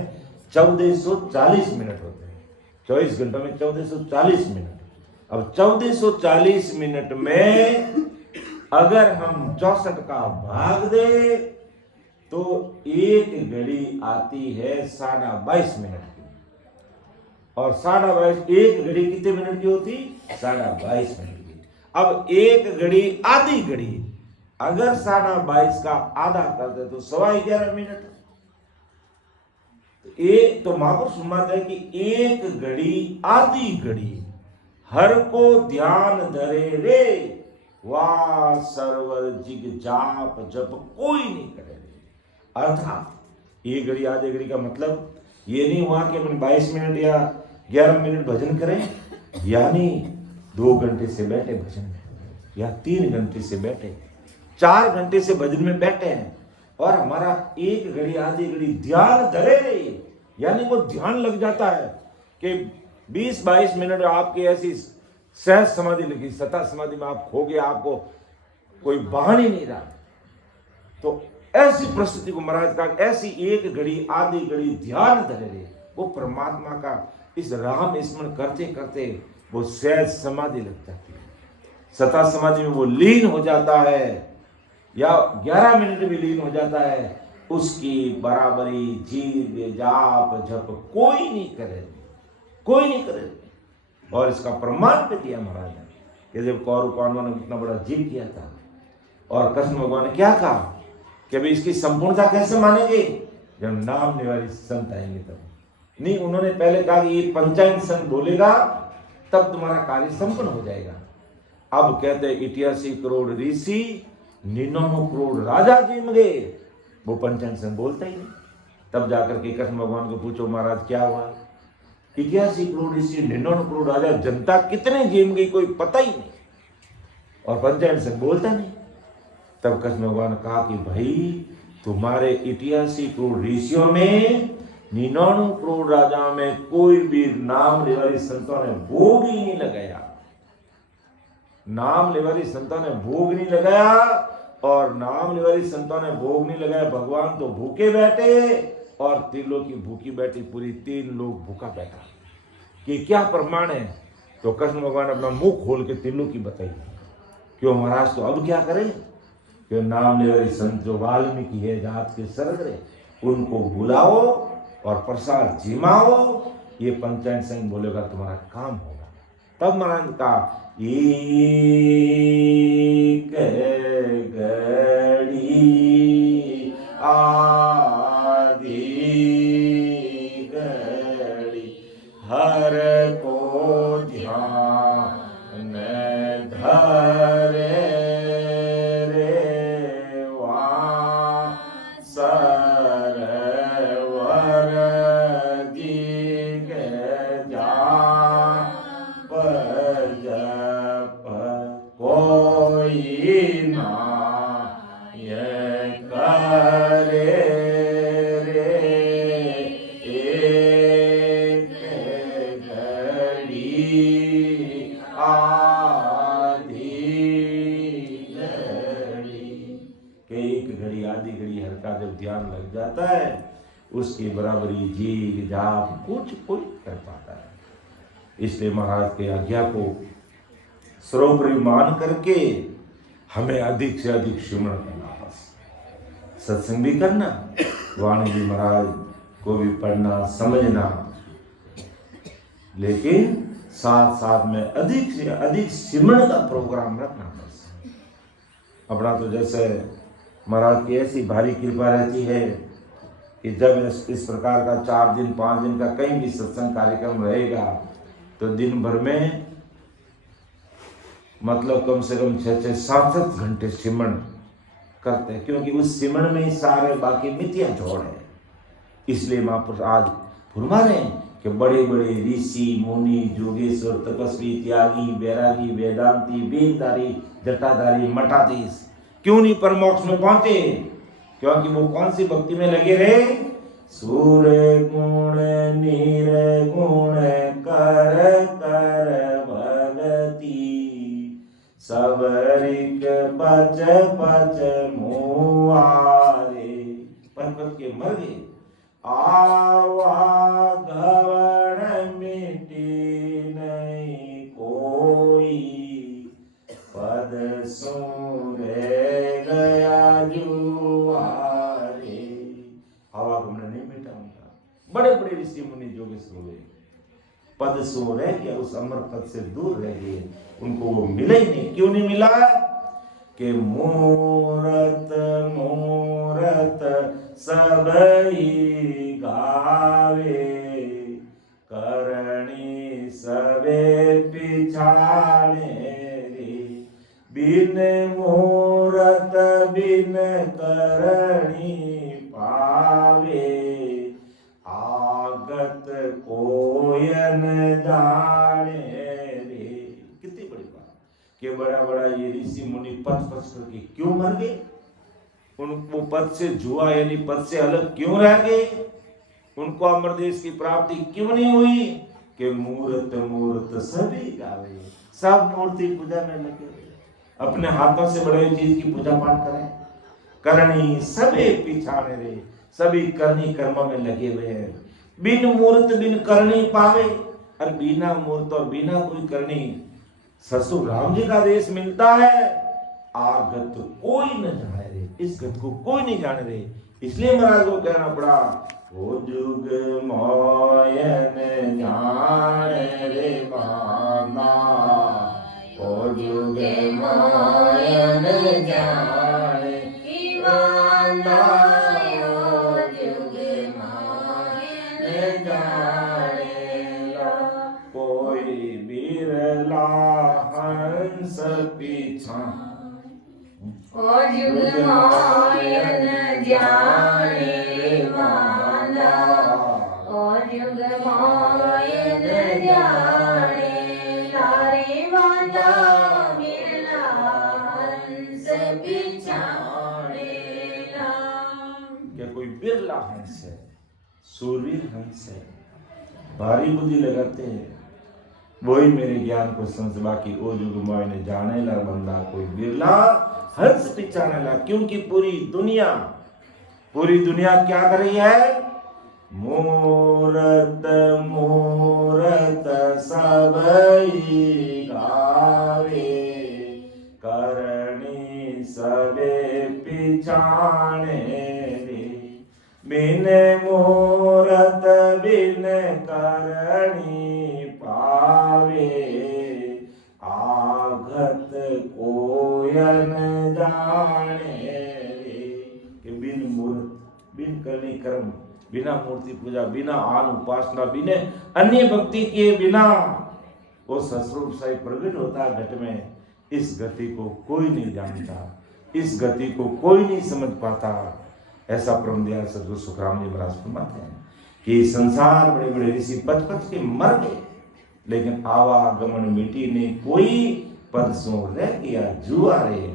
1440 मिनट होते हैं। 24 घंटों में 1440 मिनट। अब 1440 मिनट में अगर हम 64 का भाग दे तो एक घड़ी आती है 22.5 मिनट की, और 22.5 एक घड़ी कितने मिनट की होती? 22.5 मिनट की। अब एक घड़ी आधी घड़ी अगर 22.5 का आधा कर दे तो 11.25 मिनट। एक तो महापुरुष फरमाते हैं कि एक घड़ी आधी घड़ी हर को ध्यान धरे रे वाह सर्वर जिग जाप जप कोई नहीं करे रे। अर्थात एक घड़ी आधी घड़ी का मतलब ये नहीं हुआ कि अपन 22 मिनट या 11 मिनट भजन करें, यानी 2 घंटे से बैठे भजन में, या 3 घंटे से बैठे, 4 घंटे से भजन में बैठे हैं, और हमारा एक घड़ी आधी घड़ी ध्यान धरे रही, यानी वो ध्यान लग जाता है कि 20-22 मिनट आपकी ऐसी सहज समाधि लगी, सता समाधि में आप खो गए, आपको कोई बहान ही नहीं रहा। तो ऐसी परिस्थिति को महाराज का ऐसी एक घड़ी आधी घड़ी ध्यान धरे रहे, वो परमात्मा का इस राम स्मरण करते करते वो सहज समाधि लग जाती है, सता समाधि में वो लीन हो जाता है, या 11 मिनट भी लीन हो जाता है, उसकी बराबरी जीव जाप जप कोई नहीं करे, कोई नहीं करे। और इसका प्रमाण भी दिया महाराज ने कि जब कौरव पांडवों ने इतना बड़ा जीव किया था, और कृष्ण भगवान ने क्या कहा कि भाई इसकी संपूर्णता कैसे मानेंगे, जब नाम निवारी संत आएंगे तब। नहीं, उन्होंने पहले कहा कि ये पंचायत संत बोलेगा तब तुम्हारा कार्य संपन्न हो जाएगा। अब कहते 88 करोड़ ऋषि 99 करोड़ राजा जीम गए, वो पंचायत संत बोलता ही नहीं। तब जाकर के कृष्ण भगवान को पूछो महाराज क्या हुआ, 88 करोड़ ऋषि 99 करोड़ राजा, जनता कितने जीम गई कोई पता ही नहीं, और पंचायत संत बोलता नहीं। तब कृष्ण भगवान ने कहा कि भाई तुम्हारे 88 करोड़ ऋषियों में 99 करोड़ राजाओं में कोई भी नाम लेवारी संतों ने भोग ही नहीं लगाया, नाम लेवारी संतों ने भोग नहीं लगाया, और नाम लेवारी संतों ने भोग नहीं लगाया। भगवान तो भूखे बैठे, और 3 लोग की भूखी बैठी, पूरी 3 लोग भूखा बैठा। कि क्या प्रमाण है तो कृष्ण भगवान अपना मुंह खोल के तीनों की बताई, क्यों महाराज तो अब क्या करें, क्यों नाम ले वाली संत जो वाल्मीकि है जात के सरगरे, उनको बुलाओ और प्रसाद जिमाओ, ये पंचायत संघ बोलेगा तुम्हारा काम होगा। तब महाराज का एक घड़ी आधी घड़ी हर को ध्यान धरे रे सरवर दिग जाप जप कोई ना ये करे रे एक घड़ी आधी घड़ी के एक घड़ी आधी घड़ी हर का जब ध्यान लग जाता है उसकी बराबरी जीग जाप कुछ कोई कर पाता है। इसलिए महाराज के आज्ञा को सर्वोपरि मान करके हमें अधिक से अधिक सिमरण करना, बस सत्संग भी करना, वाणी जी महाराज को भी पढ़ना समझना, लेकिन साथ साथ में अधिक से अधिक सिमरण का प्रोग्राम रखना। बस अपना तो जैसे महाराज की ऐसी भारी कृपा रहती है कि जब इस प्रकार का 4 दिन 5 दिन का कहीं भी सत्संग कार्यक्रम रहेगा तो दिन भर में मतलब कम से कम 6-6 7-7 घंटे सिमरण करते हैं, क्योंकि उस सिमरण में ही सारे बाकी मितियां जोड़ है। इसलिए महापुरुष आज फरमा रहे हैं कि बड़े बड़े ऋषि मुनि जोगेश्वर तपस्वी त्यागी वैरागी वेदांती वेदधारी जटाधारी मठाधीश क्यों नहीं परमोक्ष में पहुंचे, क्योंकि वो कौन सी भक्ति में लगे रहे, सूर्य गुण निर्गुण कर कर भगति सबरिक बच बच मुआरे, पर के मर गए आवागमन मिटी नहीं कोई पद सूरे गया जुआरे। आवागमन नहीं मिटा उनका, बड़े बड़े ऋषि मुनि जोगेश्वर हुए, पद सो रह गया, उस अमर पद से दूर रह गए, उनको वो मिला ही नहीं। क्यों नहीं मिला कि मूरत मूरत सबई गावे करणी सबे पिछाड़े रे, बिन मूरत बिन करणी पावे आगत कोयन जाने रे। कितनी बड़ी बात कि बड़ा बड़ा ये ऋषि मुनि पद करके क्यों मर गए, उनको पद से जुआ यानी पद से अलग क्यों रह गए, उनको अमरदेश की प्राप्ति क्यों नहीं हुई कि मूर्त मूर्त सभी गावे, सब मूर्ति पूजा में लगे, अपने हाथों से बड़े चीज की पूजा पाठ करें, करनी सबे पिछाड़े रे, सभी करनी कर्मों में लगे हुए हैं। बिन मूर्त बिन करनी पावे, और बिना मूर्त और बिना कोई करनी ससुर राम जी का देश मिलता है, आगत कोई न जाने रे, इस गत को कोई नहीं जाने रे। इसलिए महाराज को कहना पड़ा ओ जुग मोयन जाने रे बाना, ओ जुग मोयन जाने बाना, ओ जुग मोयन जाने कोई बिरला हंस पीछा, ओ जुग मोयन जाने वाला, ओ जुग मोयन जाने लारे वाला, बिरला हंस पिछाड़ेला। क्या कोई बिरला हंस है, सूरवीर हंस है, भारी बुद्धि लगाते हैं, वही मेरे ज्ञान को समझ, बाकी ओ जुग मोयन जाने ला बंदा कोई बिरला हंस पिछाने ला। क्योंकि पूरी दुनिया क्या कर रही है, मूरत मूरत सबई गावे, करणी सबे पिछाणे रे। बिन मूरत बिन करणी पावे, आगत कोयन जाने रे। कि बिन मूर्त, बिन करनी कर्म, बिना मूर्ति पूजा, बिना आन उपासना, बिना अन्य भक्ति के बिना वो सस्वरूप साई प्रकट होता है घट में। इस गति को कोई नहीं जानता, इस गति को कोई नहीं समझ पाता। ऐसा परम दयाल सद्गुरु सुखराम जी महाराज फरमाते हैं कि संसार बड़े बड़े ऋषि पच पच के मर गए, लेकिन आवागमन मिटी ने कोई पद सो रह किया जुआरे।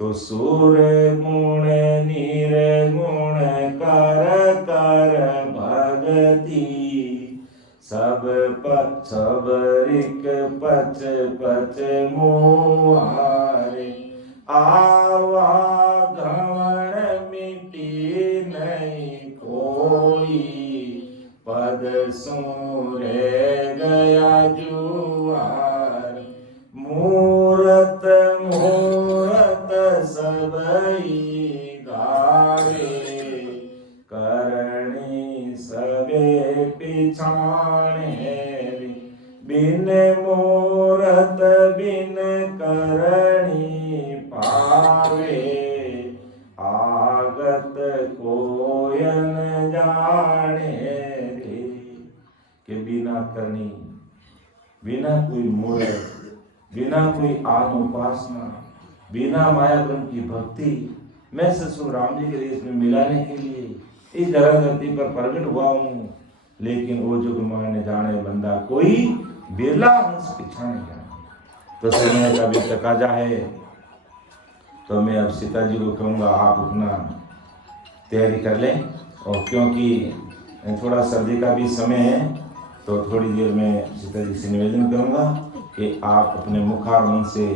तो सूर गुण निर्गुण कर कर भगति, सब रिक पच पच मुहारे। आवागमन मिटी नहीं कोई, पद सो रह गया जुआर। मूरत मूरत सबई गावे, करणी सबे पिछाणे रे। बिन मूरत बिन करणी पावे, आगत कोयन जाने रे। के बिना करनी, बिना कोई मूर्त, बिना कोई आत्म उपासना, बिना माया ब्रह्म की भक्ति, मैं ससुर राम जी के देश में मिलाने के लिए इस धरती पर प्रकट हुआ हूँ। लेकिन वो जुग माने जाने बंदा कोई, बिरला हंस पीछा नहीं जाने। तो समय का भी तकाजा है, तो मैं अब सीता जी को कहूँगा आप अपना तैयारी कर लें। और क्योंकि थोड़ा सर्दी का भी समय है, तो थोड़ी देर में सीता जी से निवेदन करूँगा कि आप अपने मुखारविंद से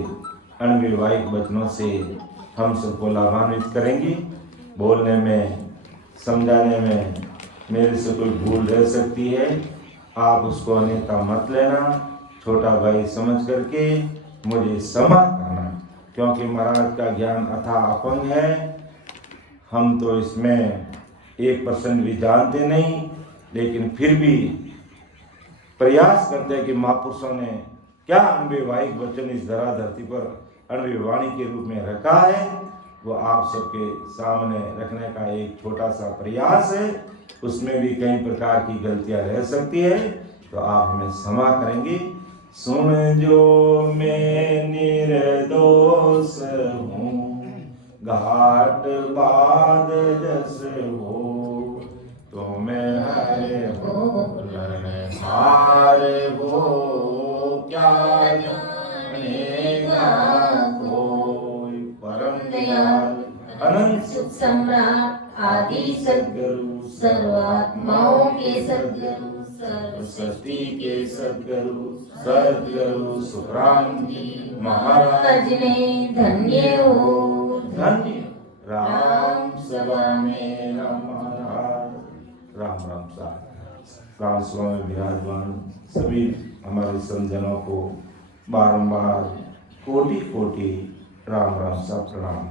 अनविवाहिक वचनों से हम सबको लाभान्वित करेंगी। बोलने में, समझाने में मेरे से कोई भूल रह सकती है, आप उसको अन्यथा मत लेना। छोटा भाई समझ करके मुझे क्षमा करना, क्योंकि महाराज का ज्ञान अथाह अपंग है। हम तो इसमें 1% भी जानते नहीं, लेकिन फिर भी प्रयास करते हैं कि महापुरुषों ने क्या अनविवाहिक वचन इस धरती पर अनविवाणी के रूप में रखा है, वो आप सबके सामने रखने का एक छोटा सा प्रयास है। उसमें भी कई प्रकार की गलतियां रह सकती है, तो आप हमें क्षमा करेंगे। सुन जो मैं निर्दोष हूँ, घाट बाद जस हो, तो मैं हरे बोलन हार हो, क्या जानेगा कोई। परम दयाल अनंत सुख सम्राट आदि सद्गुरु, सर्वात्माओं के सद्गुरु, सरस्वती के सद्गुरु, सद्गुरु सुखराम जी महाराज ने धन्य हो, धन्य राम सभा में राम महाराज। राम राम साहब राम सभा में विराजमान सभी हमारे संतजनों को बारंबार कोटि कोटि राम राम सा प्रणाम।